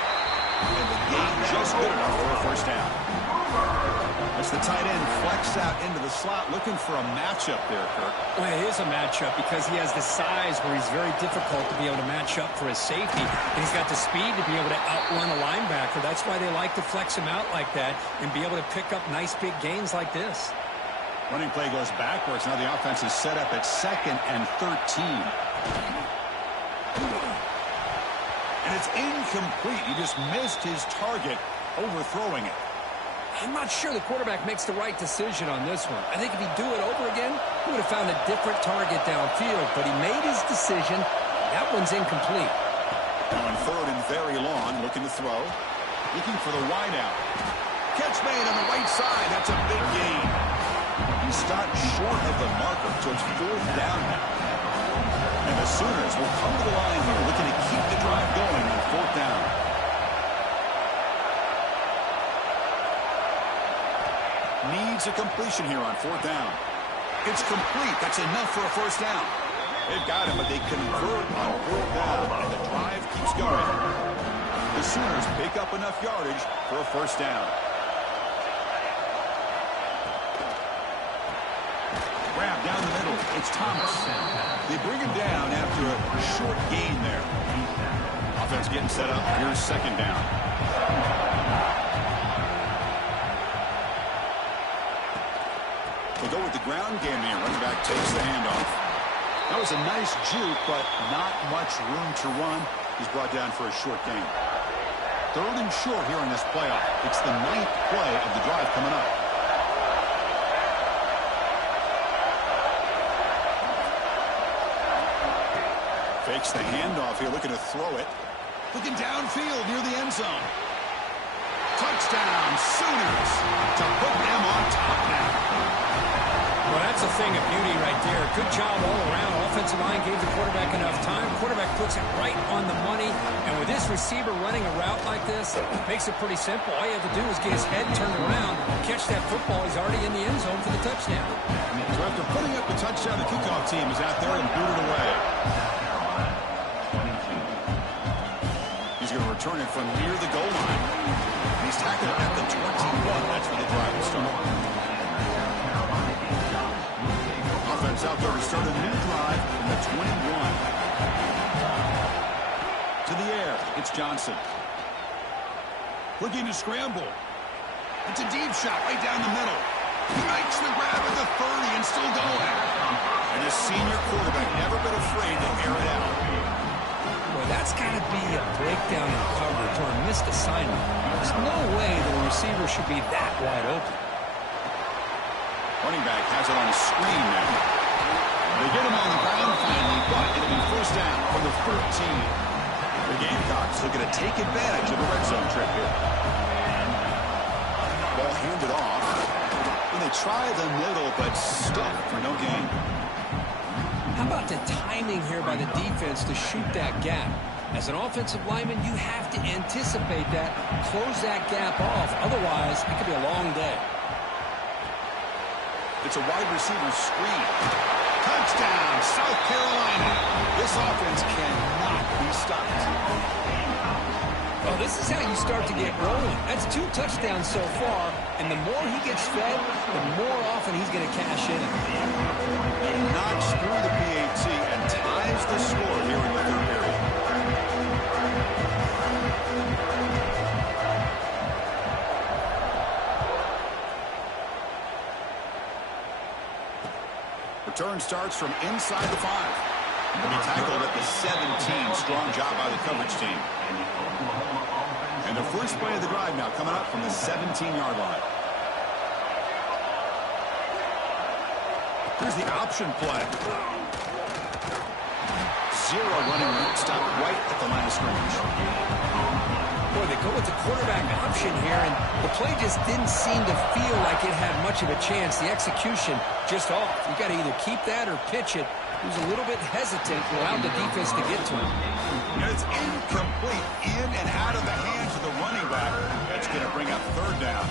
And the gain just good enough for a first down. As the tight end flex out into the slot, looking for a matchup there, Kirk. Well, it is a matchup because he has the size where he's very difficult to be able to match up for his safety. And he's got the speed to be able to outrun a linebacker. That's why they like to flex him out like that and be able to pick up nice big gains like this. Running play goes backwards. Now the offense is set up at 2nd and 13. And it's incomplete. He just missed his target, overthrowing it. I'm not sure the quarterback makes the right decision on this one. I think if he'd do it over again, he would have found a different target downfield. But he made his decision. That one's incomplete. Now on 3rd and very long, looking to throw. Looking for the wide out. Catch made on the right side. That's a big gain. He stopped short of the marker, so it's 4th down now. And the Sooners will come to the line here, looking to keep the drive going on 4th down. Needs a completion here on 4th down. It's complete. That's enough for a first down. They've got him, but they convert on 4th down, and the drive keeps going. The Sooners pick up enough yardage for a first down. Grab down the middle. It's Thomas. They bring him down after a short gain there. Offense getting set up. Here's 2nd down. They go with the ground game here. Running back takes the handoff. That was a nice juke, but not much room to run. He's brought down for a short gain. 3rd and short here in this playoff. It's the 9th play of the drive coming up. Fakes the handoff here, looking to throw it. Looking downfield near the end zone. Touchdown, Sooners, to put them on top now. Well, that's a thing of beauty right there. Good job all around. Offensive line gave the quarterback enough time. Quarterback puts it right on the money. And with this receiver running a route like this, it makes it pretty simple. All you have to do is get his head turned around, catch that football. He's already in the end zone for the touchdown. So after putting up the touchdown, the kickoff team is out there and booted away. He's going to return it from near the goal line. He's tackled at the 21. That's where the drive will start. Offense out there to start a new drive from the 21. To the air, it's Johnson. Looking to scramble. It's a deep shot right down the middle. He makes the grab at the 30 and still going. And his senior quarterback never been afraid to air it out. Boy, that's got to be a breakdown in coverage or a missed assignment. There's no way that a receiver should be that wide open. Running back has it on a screen now. They get him on the ground finally, but it'll be first down for the 13. The Gamecocks looking to take advantage of a red zone trip here. Ball handed off. And they try the middle, but stuffed for no gain. How about the timing here by the defense to shoot that gap? As an offensive lineman, you have to anticipate that, close that gap off. Otherwise, it could be a long day. It's a wide receiver screen. Touchdown, South Carolina. This offense cannot be stopped. Well, this is how you start to get rolling. That's 2 touchdowns so far, and the more he gets fed, the more often he's going to cash in. He knocks through the PAT and ties the score here in the 3rd period. Return starts from inside the 5. He'll be tackled at the 17. Strong job by the coverage team. And the first play of the drive now coming up from the 17-yard line. Here's the option play. 0 running route, stopped right at the line of scrimmage. Boy, they go with the quarterback option here, and the play just didn't seem to feel like it had much of a chance. The execution just off. You got to either keep that or pitch it. He was a little bit hesitant, allowed the defense to get to him. And it's incomplete, in and out of the hands of the running back. That's going to bring up third down.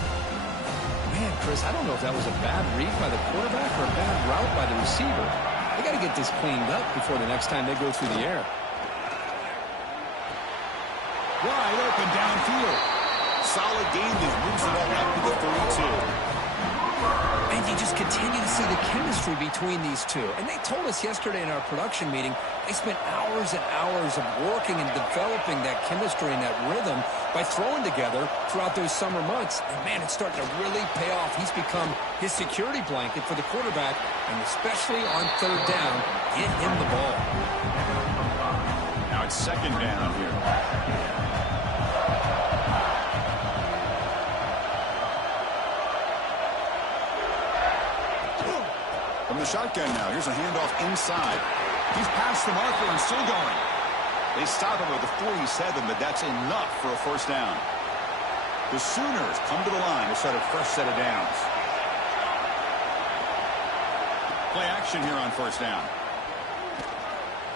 Man, Chris, I don't know if that was a bad read by the quarterback or a bad route by the receiver. They got to get this cleaned up before the next time they go through the air. Wide open downfield. Solid gain that moves the ball up to the 32. And you just continue to see the chemistry between these two. And they told us yesterday in our production meeting, they spent hours and hours of working and developing that chemistry and that rhythm by throwing together throughout those summer months. And, man, it's starting to really pay off. He's become his security blanket for the quarterback, and especially on third down, get him the ball. Now it's second down here. From the shotgun now, here's a handoff inside. He's past the marker and still going. They stop him at the 47, but that's enough for a first down. The Sooners come to the line to set a fresh set of downs. Play action here on first down.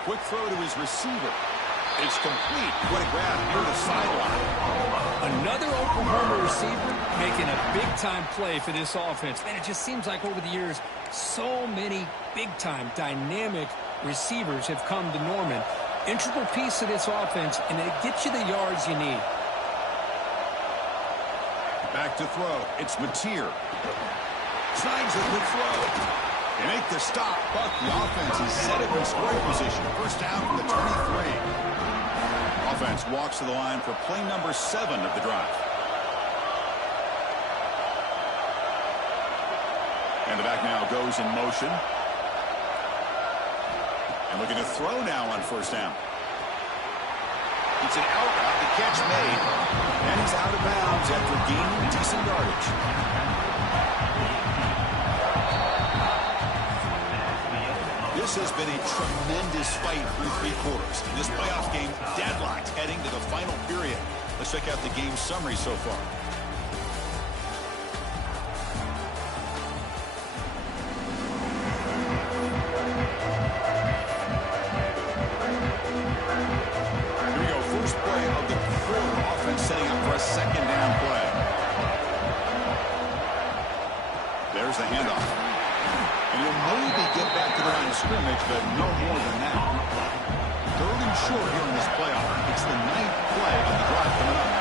Quick throw to his receiver. It's complete. What a grab near the sideline. Another Oklahoma receiver making a big-time play for this offense. Man, it just seems like over the years, so many big-time, dynamic receivers have come to Norman. Integral piece of this offense, and it gets you the yards you need. Back to throw. It's Mateer. Snags a quick throw. They make the stop, but the offense is set up in scoring position. First down from the 23. Offense walks to the line for play number 7 of the drive. And the back now goes in motion. And looking to throw now on first down. It's an out route, the catch made. And he's out of bounds after gaining decent yardage. This has been a tremendous fight through 3 quarters. This playoff game deadlocked heading to the final period. Let's check out the game summary so far. Here we go. First play of the quarter. Offense setting up for a second down play. There's the handoff. And he'll maybe get back to the line of scrimmage, but no more than that. Third and short here in this playoff. It's the 9th play of the drive coming up.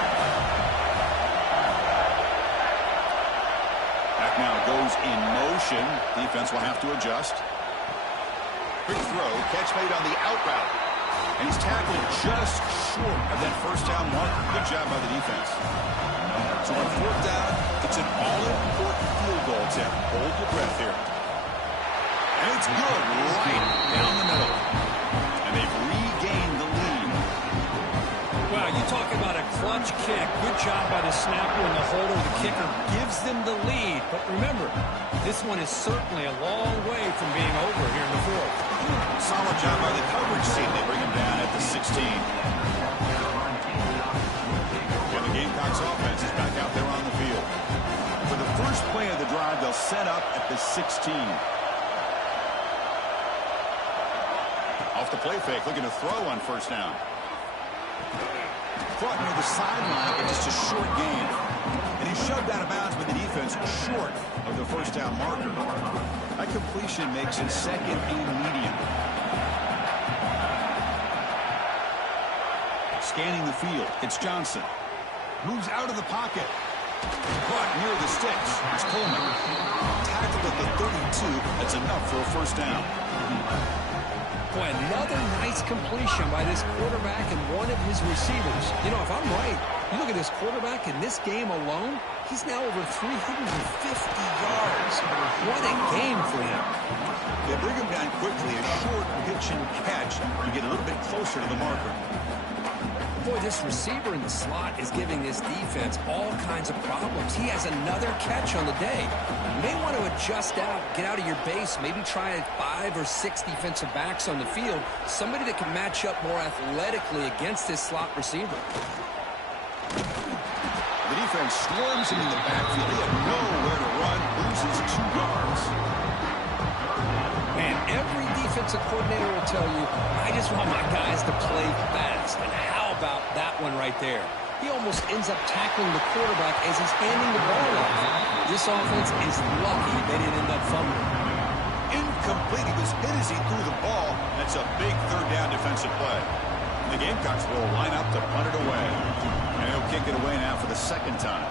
Back now goes in motion. Defense will have to adjust. Quick throw. Catch made on the out route. And he's tackled just short of that first down mark. Good job by the defense. So on fourth down, it's an all-important field goal attempt. Hold your breath here. And it's good, right down the middle. And they've regained the lead. Wow, you talk about a clutch kick. Good job by the snapper and the holder. The kicker gives them the lead. But remember, this one is certainly a long way from being over here in the fourth. Solid job by the coverage team. They bring him down at the 16. And the Gamecocks offense is back out there on the field. For the first play of the drive, they'll set up at the 16. Off the play fake, looking to throw on first down. Caught near the sideline, but just a short gain. And he shoved out of bounds with the defense short of the first down marker. That completion makes it second and medium. Scanning the field, it's Johnson. Moves out of the pocket. Caught near the sticks. It's Coleman. Tackled at the 32. That's enough for a first down. Boy, another nice completion by this quarterback and one of his receivers. You know, if I'm right, you look at this quarterback in this game alone, he's now over 350 yards. What a game for him. They bring him down quickly, a short pitch and catch. You get a little bit closer to the marker. Boy, this receiver in the slot is giving this defense all kinds of problems. He has another catch on the day. You may want to adjust out, get out of your base, maybe try 5 or 6 defensive backs on the field, somebody that can match up more athletically against this slot receiver. The defense swarms him in the backfield. He had nowhere to run, loses 2 yards. Man, every defensive coordinator will tell you, I just want my guys to play fast. And how about that one right there? He almost ends up tackling the quarterback as he's handing the ball off. This offense is lucky they didn't end up fumbling. Incomplete. He was hit as he threw the ball. That's a big 3rd down defensive play. The Gamecocks will line up to punt it away. And he'll kick it away now for the 2nd time.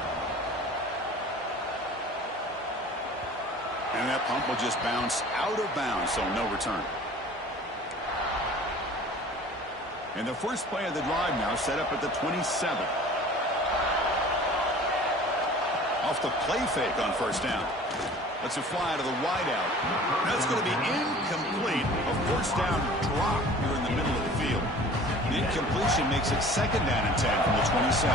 And that punt will just bounce out of bounds, so no return. And the first play of the drive now set up at the 27. Off the play fake on 1st down. Lets it fly to the wideout. That's going to be incomplete. A 1st down drop here in the middle of the field. The incompletion makes it 2nd down and 10 from the 27.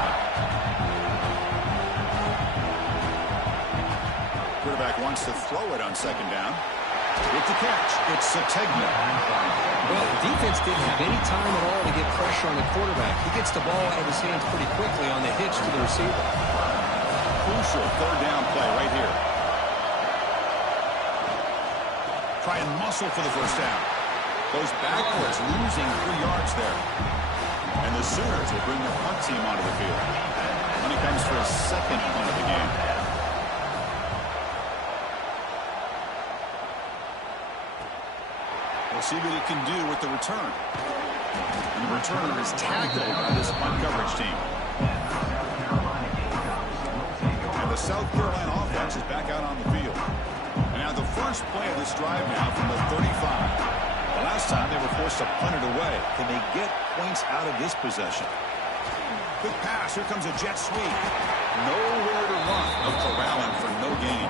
Quarterback wants to throw it on 2nd down. With the catch, it's Sategna. Well, the defense didn't have any time at all to get pressure on the quarterback. He gets the ball out of his hands pretty quickly on the hitch to the receiver. Crucial 3rd down play right here. Try and muscle for the 1st down. Goes backwards, losing 3 yards there. And the Sooners will bring their punt team onto the field. When he comes for his 2nd punt of the game. We'll see what he can do with the return. And the returner is tackled by this punt coverage team. And the South Carolina offense is back out on the field. And now the first play of this drive now from the 35. The last time they were forced to punt it away. Can they get points out of this possession? Quick pass. Here comes a jet sweep. Nowhere to run. A corralling for no gain.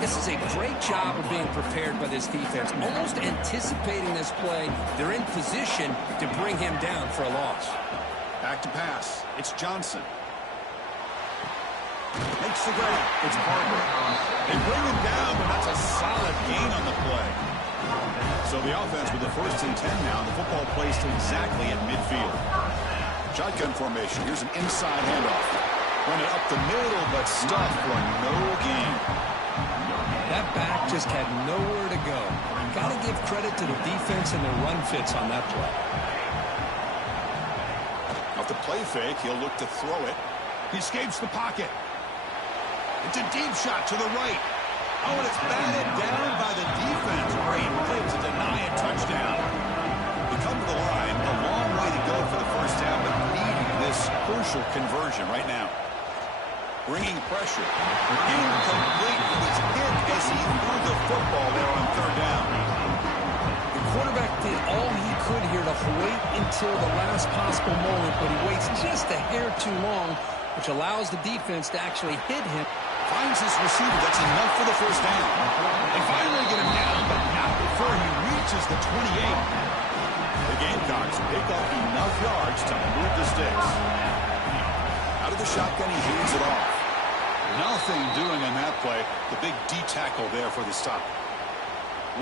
This is a great job of being prepared by this defense. Almost anticipating this play, they're in position to bring him down for a loss. Back to pass. It's Johnson. Makes the grab. It's Parker. They bring him down, but that's a solid gain on the play. So the offense with the 1st and 10 now. The football placed exactly at midfield. Shotgun formation. Here's an inside handoff. Run it up the middle, but stuffed for no gain. That back just had nowhere to go. Got to give credit to the defense and their run fits on that play. Off the play fake, he'll look to throw it. He escapes the pocket. It's a deep shot to the right. Oh, and it's batted down by the defense. Great play to deny a touchdown. They come to the line. A long way to go for the 1st down, but needing this crucial conversion right now. Bringing pressure. Incomplete. He was hit as he threw the football there on 3rd down. The quarterback did all he could here to wait until the last possible moment, but he waits just a hair too long, which allows the defense to actually hit him. Finds his receiver. That's enough for the 1st down. They finally get him down, but not before he reaches the 28. The Gamecocks pick up enough yards to move the sticks. Out of the shotgun, he hands it off. Nothing doing on that play. The big D tackle there for the stop.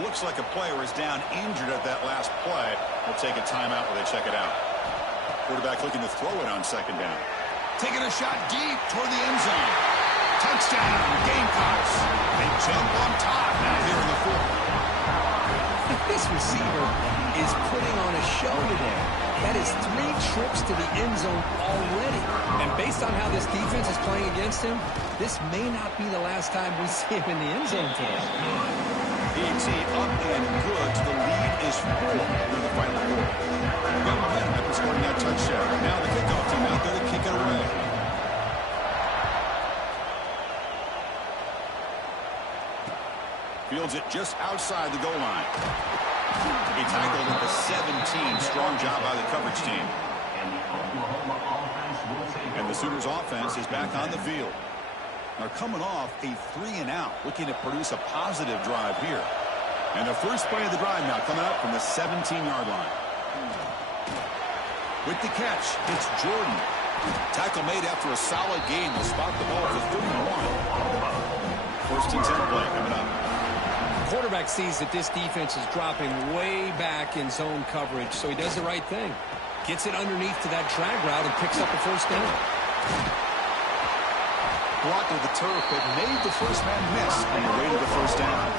Looks like a player is down injured at that last play. We'll take a timeout while they check it out. Quarterback looking to throw it on 2nd down. Taking a shot deep toward the end zone. Touchdown, Gamecocks. They jump on top now here in the 4th. This receiver is putting on a show today. That is 3 trips to the end zone already. And based on how this defense is playing against him, this may not be the last time we see him in the end zone today. PAT up and good. The lead is 4 in the final quarter. Got momentum after scoring that touchdown. Now the kickoff team out there to kick it away. Fields it just outside the goal line. He tackled at the 17. Strong job by the coverage team. And the Sooners offense is back on the field. They're coming off a 3-and-out, looking to produce a positive drive here. And the first play of the drive now coming up from the 17-yard line. With the catch, it's Jordan. Tackle made after a solid gain. Will spot the ball for 31. First and 10 play coming up. Quarterback sees that this defense is dropping way back in zone coverage, so he does the right thing. Gets it underneath to that drag route and picks up the 1st down. blocked at the turf, but made the first man miss on the way to the first down.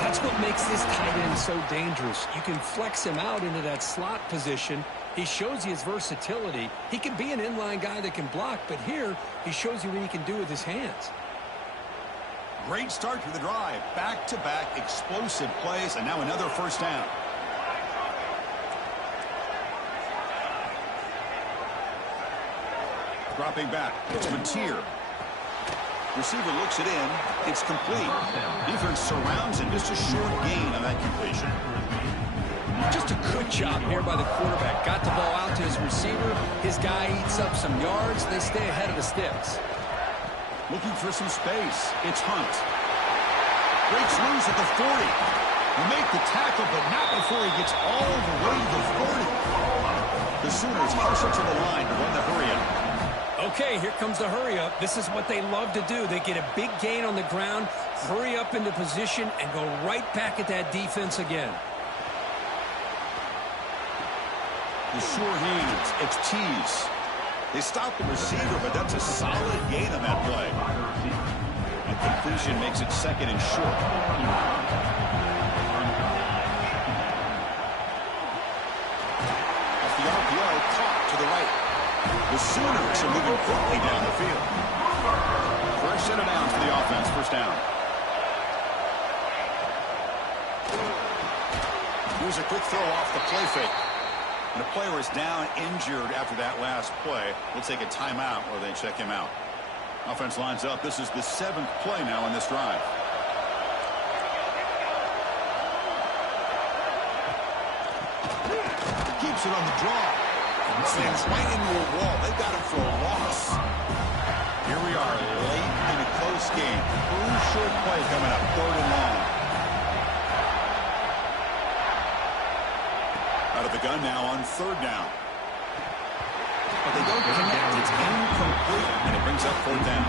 That's what makes this tight end so dangerous. You can flex him out into that slot position. He shows you his versatility. He can be an inline guy that can block, but here he shows you what he can do with his hands. Great start to the drive. Back-to-back explosive plays, and now another first down. Dropping back. It's Matier. Receiver looks it in. It's complete. Defense surrounds him. Just a short gain on that completion. Just a good job here by the quarterback. Got the ball out to his receiver. His guy eats up some yards. They stay ahead of the sticks. Looking for some space. It's Hunt. Breaks loose at the 40. Will make the tackle, but not before he gets all the way to the 40. The Sooners hustle to the line to run the hurry-up. Okay, here comes the hurry-up. This is what they love to do. They get a big gain on the ground, hurry up into position, and go right back at that defense again. The sure hands. It's Tease. They stop the receiver, but that's a solid gain on that play. And completion makes it second and short. Off the RPO, caught to the right. The Sooners are moving quickly down the field. Fresh set of downs for the offense. First down. Here's a quick throw off the play fake. And a player is down injured after that last play. We'll take a timeout or they check him out. Offense lines up. This is the 7th play now on this drive. Keeps it on the draw. Slams right into a wall. They've got him for a loss. Here we are late in a close game. Crucial play coming up, 3rd and long. Out of the gun now on 3rd down. But they don't connect. It's incomplete, and it brings up 4th down.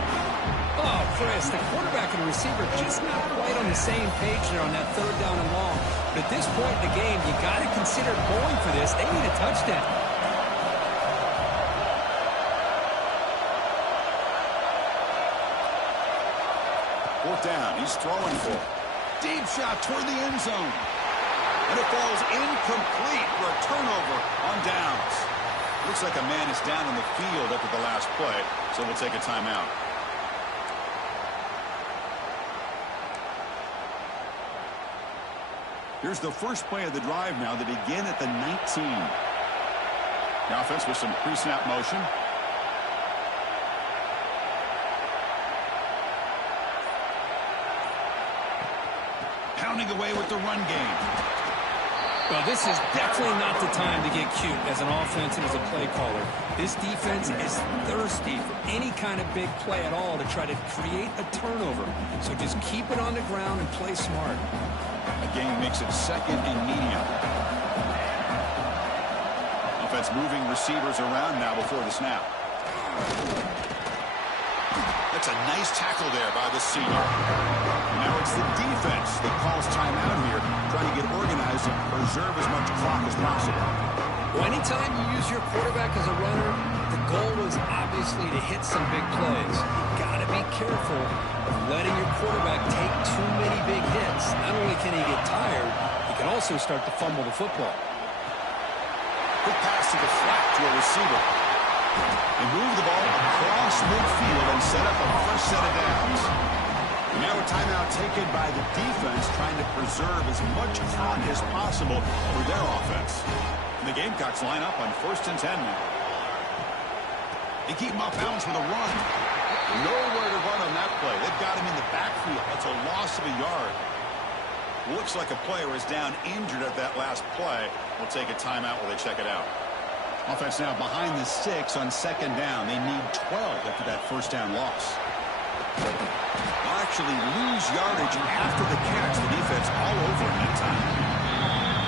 Oh, Chris, the quarterback and the receiver just not quite on the same page there on that 3rd down and long. But at this point in the game, you got to consider going for this. They need a touchdown. 4th down. He's throwing for deep shot toward the end zone. And it falls incomplete for a turnover on downs. Looks like a man is down on the field after the last play, so we'll take a timeout. Here's the first play of the drive now. They begin at the 19. The offense with some pre-snap motion. Pounding away with the run game. Well, this is definitely not the time to get cute as an offense and as a play caller. This defense is thirsty for any kind of big play at all to try to create a turnover. So just keep it on the ground and play smart. A gain makes it 2nd and medium. Offense moving receivers around now before the snap. That's a nice tackle there by the senior. Now it's the defense that calls timeout here, trying to get organized and preserve as much clock as possible. Well, anytime you use your quarterback as a runner, the goal is obviously to hit some big plays. You got to be careful of letting your quarterback take too many big hits. Not only can he get tired, he can also start to fumble the football. Quick pass to the flat to a receiver. They move the ball across midfield and set up a fresh set of downs. And now a timeout taken by the defense, trying to preserve as much clock as possible for their offense. And the Gamecocks line up on 1st and 10 now. They keep him off balance with a run. Nowhere to run on that play. They've got him in the backfield. That's a loss of a yard. Looks like a player is down injured at that last play. We'll take a timeout while they check it out. Offense now behind the 6 on 2nd down. They need 12 after that first down loss. They'll actually lose yardage after the catch. The defense all over him that time.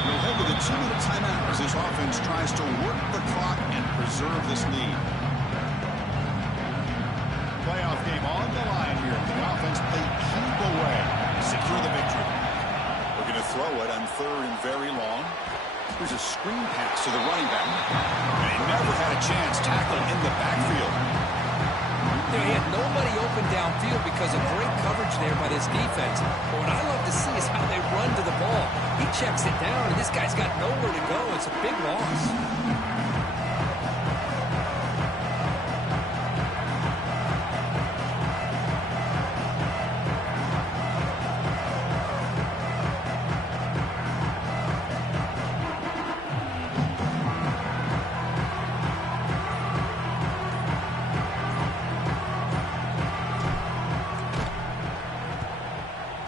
We'll head with a 2-minute timeout as this offense tries to work the clock and preserve this lead. Playoff game on the line here. The offense played keep away to secure the victory. We're going to throw it on 3rd and very long. Here's a screen pass to the running back. And he never had a chance. Tackled in the backfield. You know, he had nobody open downfield because of great coverage there by this defense. But what I love to see is how they run to the ball. He checks it down, and this guy's got nowhere to go. It's a big loss.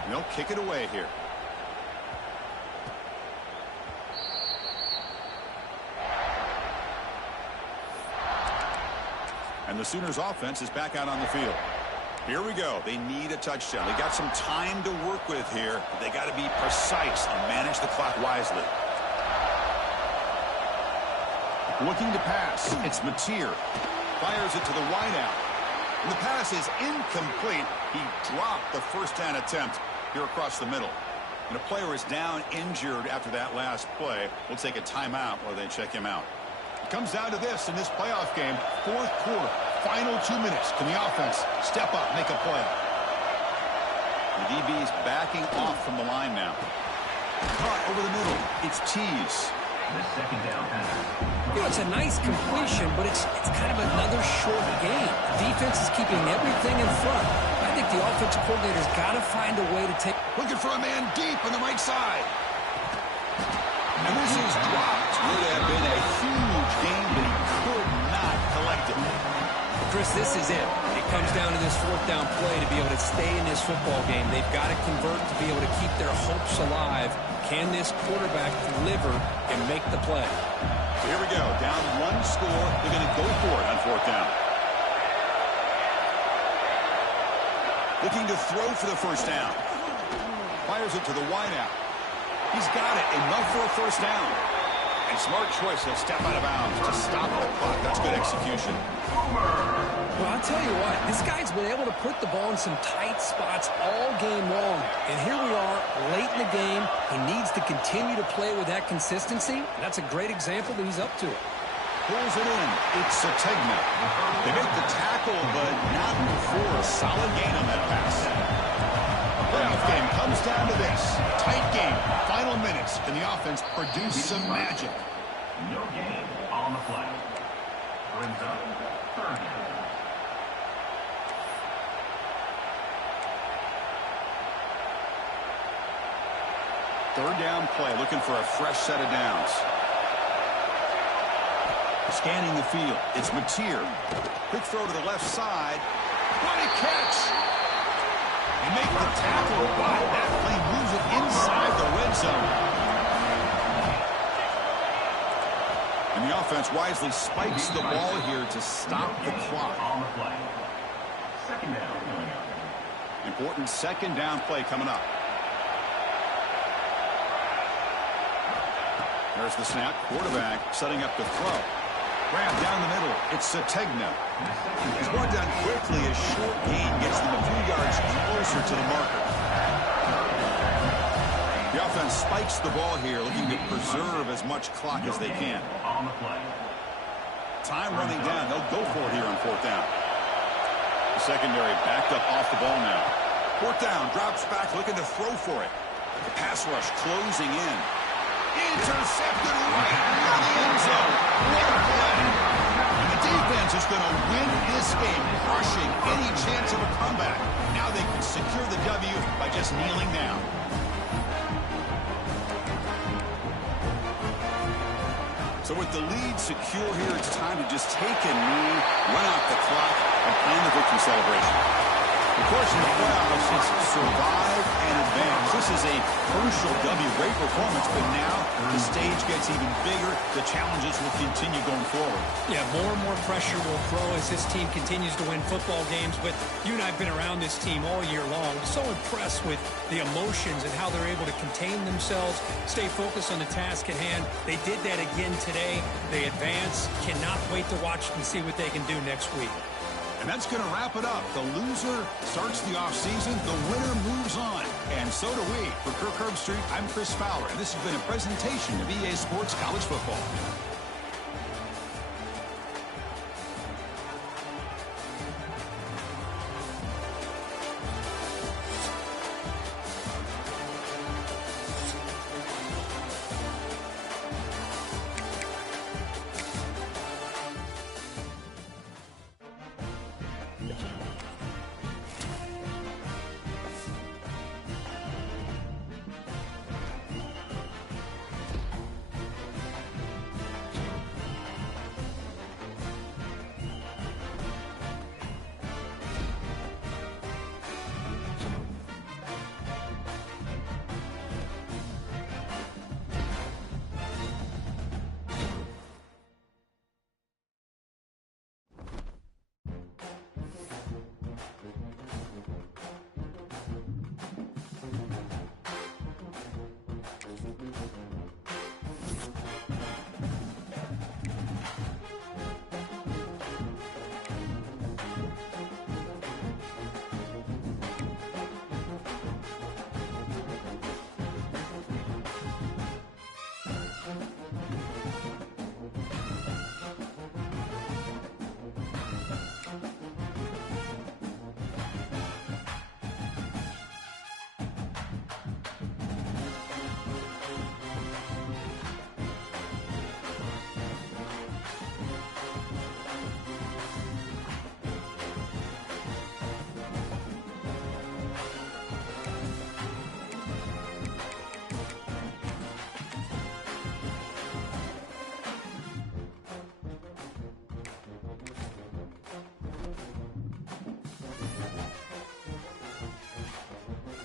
They'll kick it away here. And the Sooners offense is back out on the field. Here we go. They need a touchdown. They got some time to work with here, but they got to be precise and manage the clock wisely. Looking to pass. It's Mateer. Fires it to the wideout. And the pass is incomplete. He dropped the first down attempt here across the middle. And a player is down injured after that last play. We'll take a timeout while they check him out. It comes down to this in this playoff game. Fourth quarter, final 2 minutes. Can the offense step up, make a play? The DB's backing off from the line now. Caught over the middle. It's Tease. The second down pass. You know, it's a nice completion, but it's kind of another short game. The defense is keeping everything in front. I think the offensive coordinator's got to find a way to take... Looking for a man deep on the right side. And this is dropped. Would have been a huge game, but he could not collect it. Chris, this is it. It comes down to this fourth down play to be able to stay in this football game. They've got to convert to be able to keep their hopes alive. Can this quarterback deliver and make the play? Here we go. Down one score. They're going to go for it on fourth down. Looking to throw for the first down. Fires it to the wideout. He's got it. Enough for a first down. And smart choice. He'll step out of bounds to stop the clock. That's good execution. Well, I'll tell you what. This guy's been able to put the ball in some tight spots all game long. And here we are, late in the game. He needs to continue to play with that consistency. That's a great example that he's up to it. Pulls it in. It's Sategna. They make the tackle, but not before a solid gain on that pass. Playoff game comes down to this. Tight game. Final minutes. Can the offense produce some magic? No gain on the play. Brings up third down. Third down play. Looking for a fresh set of downs. Scanning the field. It's Mateer. Quick throw to the left side. What a catch! They make the tackle. Wow, that play moves it inside the red zone. And the offense wisely spikes the ball here to stop the clock. On the play. Second down. Important second down play coming up. There's the snap. Quarterback setting up the throw. Grab down the middle. It's Sategna. He's brought down quickly. A short gain gets them a few yards closer to the marker. The offense spikes the ball here, looking to preserve as much clock as they can. On the play. Time running down. They'll go for it here on fourth down. The secondary backed up off the ball now. Fourth down. Drops back, looking to throw for it. The pass rush closing in. Intercepted right near the end zone. What a play. And the defense is going to win this game, crushing any chance of a comeback. Now they can secure the W by just kneeling down. So with the lead secure here, it's time to just take a knee, run out the clock, and plan the victory celebration. Of course, in the playoffs, it's survive and advance. This is a crucial W. Great performance, but now the stage gets even bigger. The challenges will continue going forward. Yeah, more and more pressure will grow as this team continues to win football games. But you and I have been around this team all year long. So impressed with the emotions and how they're able to contain themselves, stay focused on the task at hand. They did that again today. They advance. Cannot wait to watch and see what they can do next week. And that's going to wrap it up. The loser starts the offseason. The winner moves on. And so do we. For Kirk Herbstreit, I'm Chris Fowler. And this has been a presentation of EA Sports College Football.